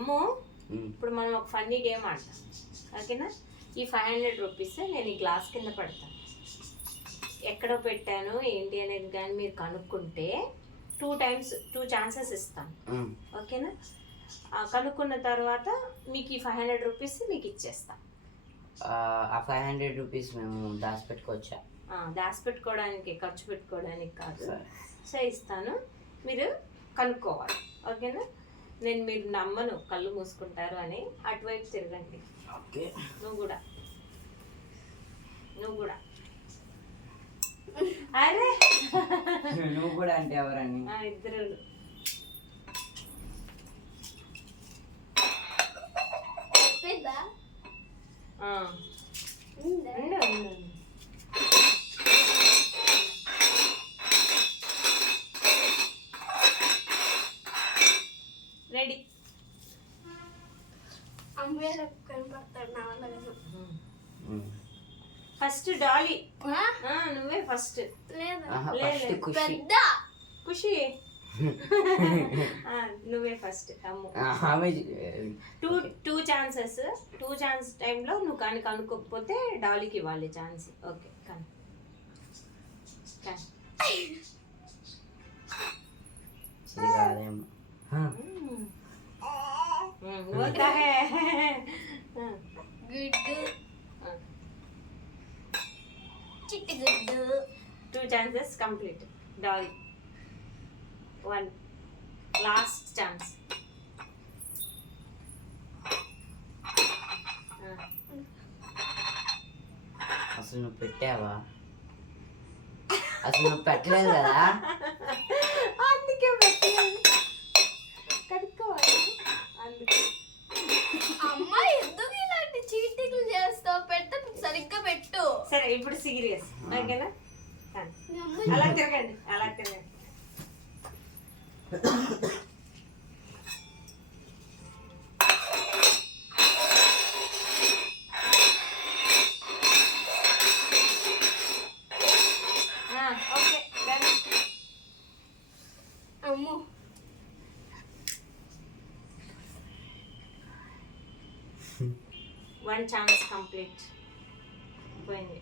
అమ్ము ఇప్పుడు మనం ఒక ఫన్నీ గేమ్ ఆడతాం, ఓకేనా? ఈ 500 రూపీస్ నేను ఈ గ్లాస్ కింద పెడతాను. ఎక్కడో పెట్టాను ఏంటి అనేది కానీ మీరు కనుక్కుంటే 2 ఛాన్సెస్ ఇస్తాను, ఓకేనా? కనుక్కున్న తర్వాత మీకు ఈ 500 రూపీస్ మీకు ఇచ్చేస్తాను. ఆ 500 రూపీస్ మేము దాచిపెట్టుకోవచ్చా? దాచిపెట్టుకోవడానికి, ఖర్చు పెట్టుకోవడానికి కాదు. సో ఇస్తాను, మీరు కనుక్కోవాలి, ఓకేనా? నేను మీరు నమ్మను, కళ్ళు మూసుకుంటారు అని. అటువైపు తిరగండి. ఓకే, నువ్వు కూడా అరే నువ్వు కూడా అంటే ఎవరని? ఇద్దరు. రెడీ. ఫస్ట్ డాలీ, నువ్వే ఫస్ట్. ఖుషి నువ్వే ఫస్ట్. Two chances. 2 ఛాన్స్ టైంలో నువ్వు కానీ కనుక్కోకపోతే డాలీకి ఇవ్వాలి ఛాన్స్. ఓకే, కానీ చిట్టుగుడ్డు. 2 chances complete. Dolly 1 last chance. అసలు నువ్వు పెట్టావా? అసలు నువ్వు పెట్టలేదు కదా, అందుకే పెట్టలేదు. కడుక్కోవాలి అందుకే. అమ్మా ఎందుకు ఇలాంటి చీటింగ్లు చేస్తావు? సరిగ్గా పెట్టు. సరే ఇప్పుడు సీరియస్, ఓకేనా? అలా తిరగండి, అలా తిరగండి. ఓకే, అమ్మో 1 ఛాన్స్ కంప్లీట్. పోయింది.